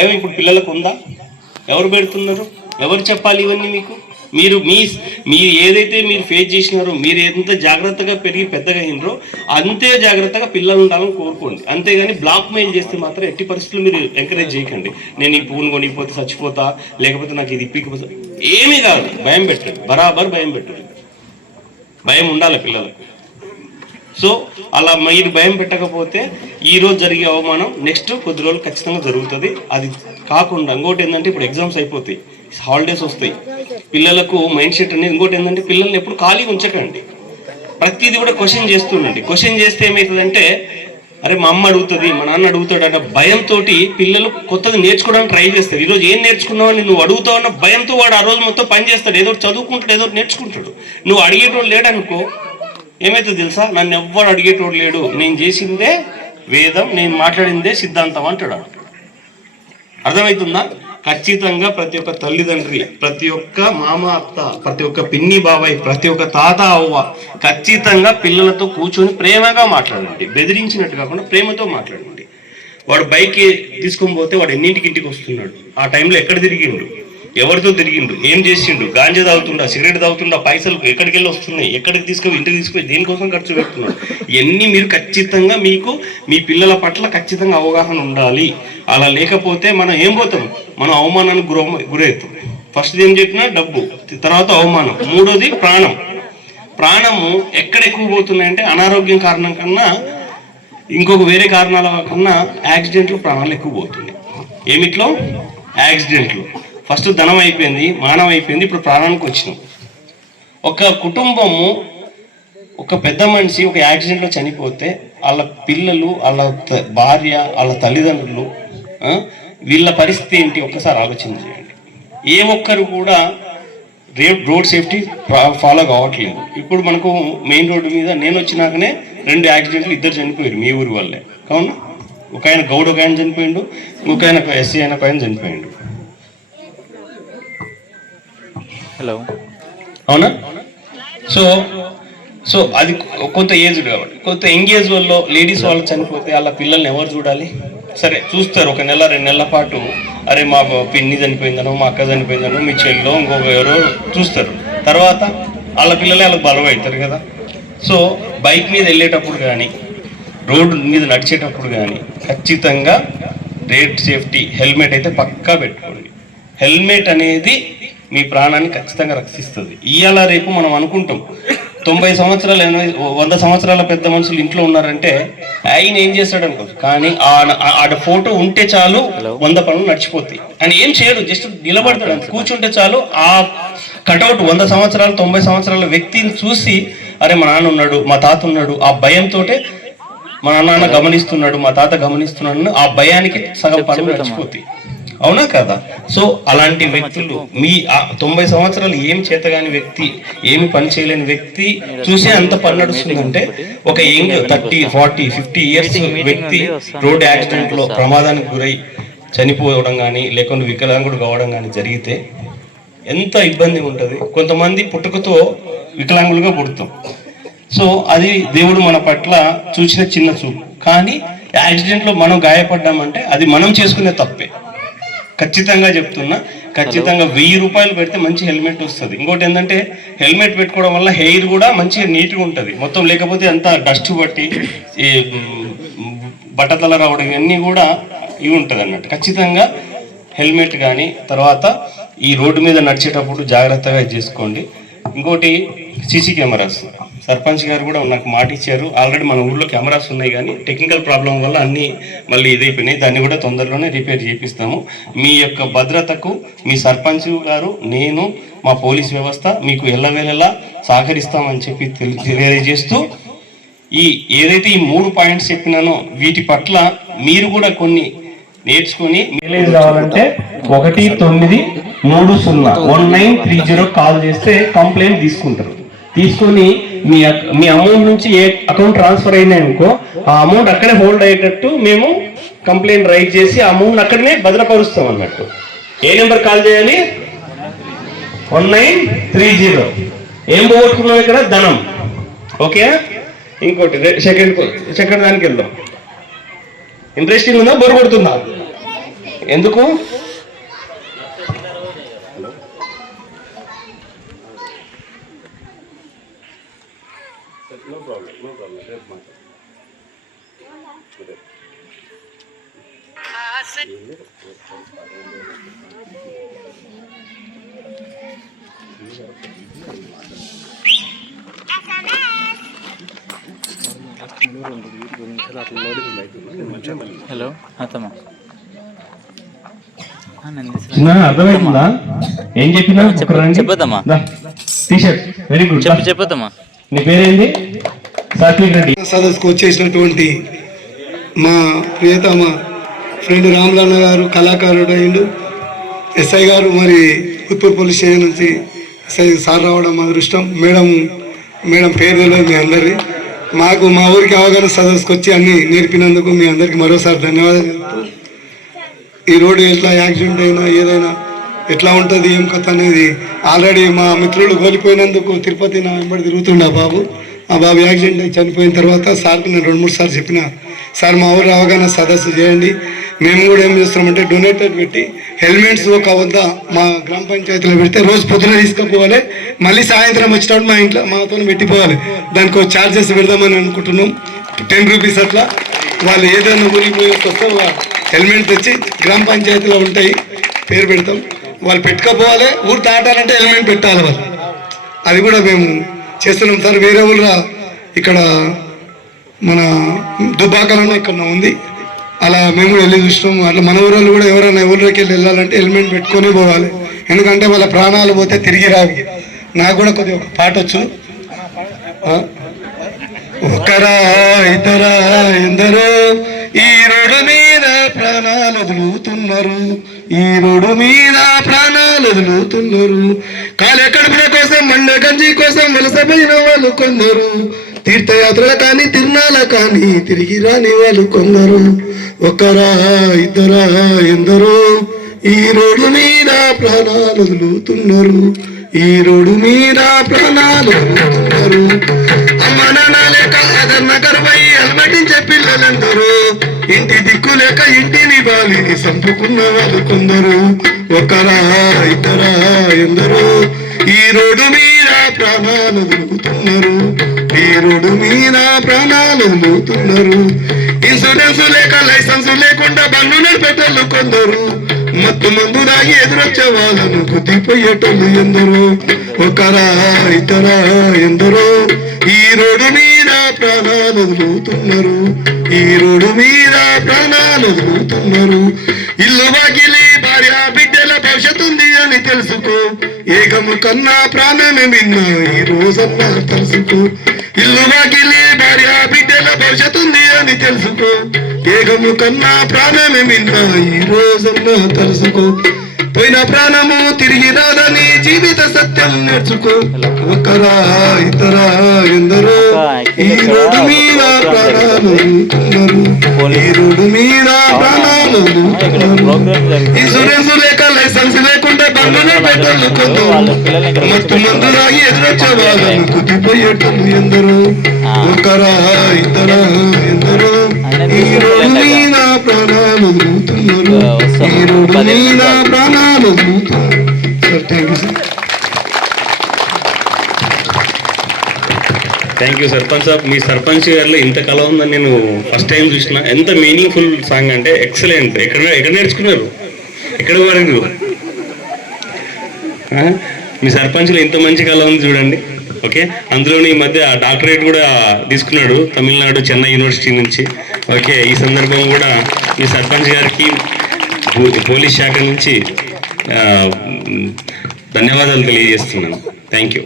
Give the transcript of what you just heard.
భయం ఇప్పుడు పిల్లలకు ఉందా? ఎవరు పెడుతున్నారు? ఎవరు చెప్పాలి ఇవన్నీ మీకు? మీరు ఏదైతే మీరు ఫేస్ చేసినారో, మీరు ఎంత జాగ్రత్తగా పెరిగి పెద్దగా అయినరో అంతే జాగ్రత్తగా పిల్లలు ఉండాలని కోరుకోండి. అంతేగాని బ్లాక్ మెయిల్ చేస్తే మాత్రం ఎట్టి పరిస్థితులు మీరు ఎంకరేజ్ చేయకండి. నేను ఈ పువ్వును కొనిపోతే చచ్చిపోతా, లేకపోతే నాకు ఇది ఇప్పికపోతే, ఏమీ కాదు. భయం పెట్టండి, బరాబర్ భయం పెట్టండి. భయం ఉండాలి పిల్లలకు. సో అలా మీరు భయం పెట్టకపోతే ఈరోజు జరిగే అవమానం నెక్స్ట్ కొద్ది రోజులు ఖచ్చితంగా జరుగుతుంది. అది కాకుండా ఇంకోటి ఏంటంటే, ఇప్పుడు ఎగ్జామ్స్ అయిపోతాయి, హాలిడేస్ వస్తాయి, పిల్లలకు మైండ్ సెట్ అనేది. ఇంకోటి ఏంటంటే, పిల్లల్ని ఎప్పుడు ఖాళీగా ఉంచకండి, ప్రతిదీ కూడా క్వశ్చన్ చేస్తుండండి. క్వశ్చన్ చేస్తే ఏమవుతుందంటే, అరే మా అమ్మ అడుగుతుంది, మా నాన్న అడుగుతాడు అన్న భయంతో పిల్లలు కొత్తది నేర్చుకోవడానికి ట్రై చేస్తారు. ఈరోజు ఏం నేర్చుకున్నావు అని నువ్వు అడుగుతావు అన్న భయంతో వాడు ఆ రోజు మొత్తం పని చేస్తాడు, ఏదో చదువుకుంటాడు, ఏదో నేర్చుకుంటాడు. నువ్వు అడిగేటోడు లేడనుకో, ఏమైతే తెలుసా, నన్ను ఎవ్వరు అడిగేటోడు లేడు, నేను చేసిందే వేదం, నేను మాట్లాడిందే సిద్ధాంతం అంటాడు. అర్థమవుతుందా? ఖచ్చితంగా ప్రతి ఒక్క తల్లిదండ్రి, ప్రతి ఒక్క మామ అత్త, ప్రతి ఒక్క పిన్ని బాబాయ్, ప్రతి ఒక్క తాత అవ్వ ఖచ్చితంగా పిల్లలతో కూర్చొని ప్రేమగా మాట్లాడండి. బెదిరించినట్టు కాకుండా ప్రేమతో మాట్లాడండి. వాడు బైక్ తీసుకొని పోతే వాడు ఎన్నింటికి ఇంటికి వస్తున్నాడు, ఆ టైంలో ఎక్కడ తిరిగిండు, ఎవరితో తిరిగిండు, ఏం చేసిండు, గాంజా తాగుతుండా, సిగరెట్ తాగుతుండా, పైసలు ఎక్కడికి వెళ్ళి వస్తున్నాయి, ఎక్కడికి తీసుకొని ఇంటికి తీసుకుపోయి దేనికోసం ఖర్చు పెడుతున్నాడు, ఇవన్నీ మీరు ఖచ్చితంగా మీకు మీ పిల్లల పట్ల ఖచ్చితంగా అవగాహన ఉండాలి. అలా లేకపోతే మనం ఏం పోతాం, మనం అవమానానికి గురవుతాం. ఫస్ట్ ఏం చెప్పినా డబ్బు, తర్వాత అవమానం, మూడోది ప్రాణం. ప్రాణము ఎక్కడ ఎక్కువ పోతున్నాయంటే అనారోగ్యం కారణం కన్నా ఇంకొక వేరే కారణాల కన్నా యాక్సిడెంట్లు ప్రాణాలు ఎక్కువ పోతున్నాయి. ఏమిట్లో? యాక్సిడెంట్లు. ఫస్ట్ ధనం అయిపోయింది, మానవం అయిపోయింది, ఇప్పుడు ప్రాణానికి వచ్చినాం. ఒక కుటుంబము, ఒక పెద్ద మనిషి ఒక యాక్సిడెంట్లో చనిపోతే వాళ్ళ పిల్లలు, వాళ్ళ భార్య, వాళ్ళ తల్లిదండ్రులు, వీళ్ళ పరిస్థితి ఏంటి ఒక్కసారి ఆలోచన చేయండి. ఏ ఒక్కరు కూడా రోడ్ సేఫ్టీ ఫాలో కావట్లేదు. ఇప్పుడు మనకు మెయిన్ రోడ్డు మీద నేను వచ్చినాకనే 2 యాక్సిడెంట్లు, 2 చనిపోయారు మీ ఊరి వాళ్ళే. కావున ఒక ఆయన గౌడ్, ఒక ఆయన చనిపోయిండు, ఒక ఆయన ఎస్సీ అయిన ఒక ఆయన చనిపోయిండు. హలో, అవునా? సో అది కొంత ఏజ్డ్ కాబట్టి, కొంత ఎంగేజ్ వాళ్ళు లేడీస్ వాళ్ళు చనిపోతే వాళ్ళ పిల్లల్ని ఎవరు చూడాలి? సరే చూస్తారు, 1 నెల 2 నెలల పాటు, అరే మా పిన్ని చనిపోయిందనో, మా అక్క చనిపోయిందనో, మీ చెల్లో ఇంకొక ఎవరో చూస్తారు. తర్వాత వాళ్ళ పిల్లలే వాళ్ళకి బలం అవుతారు కదా. సో బైక్ మీద వెళ్ళేటప్పుడు కానీ, రోడ్డు మీద నడిచేటప్పుడు కానీ ఖచ్చితంగా రోడ్ సేఫ్టీ హెల్మెట్ అయితే పక్కా పెట్టుకోండి. హెల్మెట్ అనేది మీ ప్రాణాన్ని ఖచ్చితంగా రక్షిస్తుంది. ఇవాళ రేపు మనం అనుకుంటాం 90 సంవత్సరాలు 100 సంవత్సరాల పెద్ద మనుషులు ఇంట్లో ఉన్నారంటే ఆయన ఏం చేస్తాడు అనుకో, కానీ ఆడ ఫోటో ఉంటే చాలు 100 పనులు నడిచిపోతాయి. ఆయన ఏం చేయడు, జస్ట్ నిలబడతాడు, కూర్చుంటే చాలు. ఆ కటౌట్ 100 సంవత్సరాలు 90 సంవత్సరాల వ్యక్తిని చూసి, అరే మా నాన్న ఉన్నాడు, మా తాత ఉన్నాడు, ఆ భయంతో మా నాన్న గమనిస్తున్నాడు, మా తాత గమనిస్తున్నాడు, ఆ భయానికి సగం పనులు నడిచిపోతాయి. అవునా కదా? సో అలాంటి వ్యక్తులు, మీ 90 సంవత్సరాలు ఏం చేతగాని వ్యక్తి, ఏమి పని చేయలేని వ్యక్తి చూసే అంత పని నడుస్తుందంటే, ఒక యంగ్ 30, 40, 50 ఇయర్స్ వ్యక్తి రోడ్ యాక్సిడెంట్ లో ప్రమాదానికి గురై చనిపోవడం కానీ, లేకుండా వికలాంగుడు కావడం కానీ జరిగితే ఎంత ఇబ్బంది ఉంటుంది. కొంతమంది పుట్టుకతో వికలాంగులుగా పుడతాం. సో అది దేవుడు మన పట్ల చూసిన చిన్న చూపు. కానీ యాక్సిడెంట్లో మనం గాయపడ్డామంటే అది మనం చేసుకునే తప్పే. ఖచ్చితంగా చెప్తున్నా, ఖచ్చితంగా 1000 రూపాయలు పెడితే మంచి హెల్మెట్ వస్తుంది. ఇంకోటి ఏంటంటే, హెల్మెట్ పెట్టుకోవడం వల్ల హెయిర్ కూడా మంచిగా నీట్గా ఉంటుంది మొత్తం. లేకపోతే అంత డస్ట్ బట్టి ఈ బట్టతల రావడం ఇవన్నీ కూడా ఇవి ఉంటుంది అన్నట్టు. ఖచ్చితంగా హెల్మెట్ కానీ, తర్వాత ఈ రోడ్డు మీద నడిచేటప్పుడు జాగ్రత్తగా చేసుకోండి. ఇంకోటి సీసీ కెమెరాస్. సర్పంచ్ గారు కూడా నాకు మాట ఇచ్చారు, ఆల్రెడీ మన ఊళ్ళో కెమెరాస్ ఉన్నాయి, కానీ టెక్నికల్ ప్రాబ్లం వల్ల అన్నీ మళ్ళీ ఇదైపోయినాయి. దాన్ని కూడా తొందరలోనే రిపేర్ చేపిస్తాము. మీ యొక్క భద్రతకు మీ సర్పంచ్ గారు, నేను, మా పోలీస్ వ్యవస్థ మీకు ఎల్లవేళలా సహకరిస్తామని చెప్పి తెలియజేస్తూ, ఏదైతే ఈ 3 పాయింట్స్ చెప్పినానో వీటి పట్ల మీరు కూడా కొన్ని నేర్చుకుని మైలేజ్ కావాలంటే 19301930 కాల్ చేస్తే కంప్లైంట్ తీసుకుంటారు. తీసుకొని మీ అమౌంట్ నుంచి ఏ అకౌంట్ ట్రాన్స్ఫర్ అయినాయనుకో, ఆ అమౌంట్ అక్కడే హోల్డ్ అయ్యేటట్టు మేము కంప్లైంట్ రైట్ చేసి ఆ అమౌంట్ అక్కడనే భద్రపరుస్తాం అన్నట్టు. ఏ నెంబర్ కాల్ చేయాలి? 1930. ఏం పోగొట్టుకున్నాం ఇక్కడ? ధనం. ఓకే. ఇంకోటి సెకండ్ దానికి వెళ్దాం. ఇంట్రెస్టింగ్ ఉందా, బోర్ కొడుతుందా? ఎందుకు? హలో అత్తమ్మ అర్థమైందా ఏం చెప్పినా? చెప్పదమ్మా. T-shirt very good. చెప్పదమ్మా. నీ పేరేంది? సాత్విక్ రెడ్డి. సదస్సుకు వచ్చేసినటువంటి మా ప్రియతమ ఫ్రెండ్ రాములన్న గారు కళాకారుడు అయిండు. ఎస్ఐ గారు మరి ఉత్తూరు పోలీస్ స్టేషన్ నుంచి ఎస్ఐ సార్ రావడం మా అదృష్టం. మేడం పేరు తెలియదు మీ అందరి. మాకు మా ఊరికి అవగాహన సదస్సుకు వచ్చి అన్ని నేర్పినందుకు మీ అందరికి మరోసారి ధన్యవాదాలు చెప్తూ, ఈ రోడ్డు ఎట్లా యాక్సిడెంట్ అయినా ఏదైనా ఎట్లా ఉంటుంది ఏం కథ అనేది ఆల్రెడీ మా మిత్రులు కోల్పోయినందుకు తిరుపతి నా వెంబడి తిరుగుతుండే ఆ బాబు యాక్సిడెంట్ అయి చనిపోయిన తర్వాత సార్కు నేను 2-3 సార్లు చెప్పిన, సార్ మా ఊరు అవగాహన సదస్సు చేయండి, మేము కూడా ఏం చేస్తామంటే డొనేటెడ్ పెట్టి హెల్మెట్స్ ఒక వద్ద మా గ్రామ పంచాయతీలో పెడితే రోజు పొద్దున తీసుకుపోవాలి, మళ్ళీ సాయంత్రం వచ్చినప్పుడు మా ఇంట్లో మాతో పెట్టిపోవాలి. దానికి ఛార్జెస్ పెడదామని అనుకుంటున్నాం, 10 రూపీస్ అట్లా. వాళ్ళు ఏదైనా ఊరికి పోయి వస్తే హెల్మెట్ తెచ్చి గ్రామ పంచాయతీలో ఉంటాయి, పేరు పెడతాం, వాళ్ళు పెట్టుకపోవాలి. ఊరు దాటాలంటే హెల్మెట్ పెట్టాలి వాళ్ళు. అది కూడా మేము చేస్తున్నాం సార్. వేరే ఊళ్ళో ఇక్కడ మన దుబ్బాకలోనే ఇక్కడ ఉంది, అలా మేము కూడా వెళ్ళి చూసినాం. అట్లా మన ఊళ్ళో కూడా ఎవరైనా ఊళ్ళోకి వెళ్ళాలంటే హెల్మెట్ పెట్టుకొని పోవాలి, ఎందుకంటే వాళ్ళ ప్రాణాలు పోతే తిరిగి రావు. నాకు కూడా కొద్దిగా ఒక పాట వచ్చు. ఒకరా ఇతరా ఎందరో ఈ రోడ్డు మీద ప్రాణాలు వదులుతున్నారు, ఈ రోడ్డు మీద ప్రాణాలు వదులుతున్నారు. కాలే కడుపుల కోసం మండ గంజి కోసం వలసపోయిన వాళ్ళు కొందరు, తీర్థయాత్రలు కానీ తిరునాళ్ళ కానీ తిరిగి రాని వాళ్ళు కొందరు. ఒకరా ఇద్దరా ఎందరో ఈ రోడ్డు మీద ప్రాణాలు వదులుతున్నారు, ఈ రోడ్డు మీద ప్రాణాలు వదులుతున్నారు. అమ్మ నాన్న లేక ఆదరణ కరువై అలమటించే పిల్లలందరూ, ఇంటి దిక్కు లేక ఇంటిని బాలిని చంపుకున్న వాళ్ళు కొందరు. ఒకరా ఇద్దరా ఎందరో ఈ రోడ్డు మీద ప్రాణాలు వదులుతున్నారు, ఈ రోడ్డు మీద ప్రాణాలు వదులుతున్నారు. ఇన్సూరెన్స్ లేక లైసెన్స్ లేకుండా బండ్లు నడిపేటోళ్ళు కొందరు, మత్తు మందు దాగి ఎదురొచ్చే వాళ్ళను గుద్దిపోయేటోళ్ళు ఎందరో. ఒకరా ఇతరా ఎందరో ఈ రోడ్డు మీద ప్రాణాలు వదులుతున్నారు, ఈ రోడ్డు మీద ప్రాణాలు వదులుతున్నారు. ఇల్లు వాకిలి భార్య బిడ్డల భవిష్యత్తు ఉంది అని తెలుసుకో, ఏకము కన్నా ప్రాణమే విన్నా ఈ రోజన్నా తెలుసుకో. ఇల్లు వాకిలి భార్య బిడ్డల భవిష్యత్తు ఉంది అని తెలుసుకో, ఏకము కన్నా ప్రాణమే విన్నా ఈ రోజన్నా తెలుసుకో. పోయిన ప్రాణము తిరిగి రాదని జీవిత సత్యం నేర్చుకో. ఒకరా ఇతరా ఎందరో ఈ రోడ్డు మీద ప్రాణాలు వదులుతున్నారు, ఈ రోడ్డు మీద ప్రాణాలు వదులుతున్నారు. ఇన్సూరెన్స్ లేక లైసెన్స్ లేకుండా బండ్లు పెట్టాలి కొందరు, మత్తు మందు రాగి ఎదురొచ్చే వాళ్ళను కుట్టిపోయేటోళ్ళు ఎందరో. ఒకరా ఇతరా ఎందరో ఈ రోడ్డు మీద ప్రాణాలు వదులుతున్నారు, ఈ రోడ్డు మీద ప్రాణాలు వదులుతున్నారు. Sir thank you sir. Thank you sarpanch sahab. మీ సర్పంచ్ గారిలో ఇంత కళ ఉందని నేను ఫస్ట్ టైం చూసిన. ఎంత మీనింగ్ఫుల్ సాంగ్ అంటే ఎక్సలెంట్. ఎక్కడ నేర్చుకున్నారు? ఎక్కడ వాడినారు? మీ సర్పంచ్లో ఇంత మంచి కళ ఉంది చూడండి. ఓకే, అందులోని ఈ మధ్య డాక్టరేట్ కూడా తీసుకున్నాడు తమిళనాడు చెన్నై యూనివర్సిటీ నుంచి. ఓకే, ఈ సందర్భం కూడా మీ సర్పంచ్ గారికి పోలీస్ శాఖ నుంచి ధన్యవాదాలు తెలియజేస్తున్నాను. Thank you.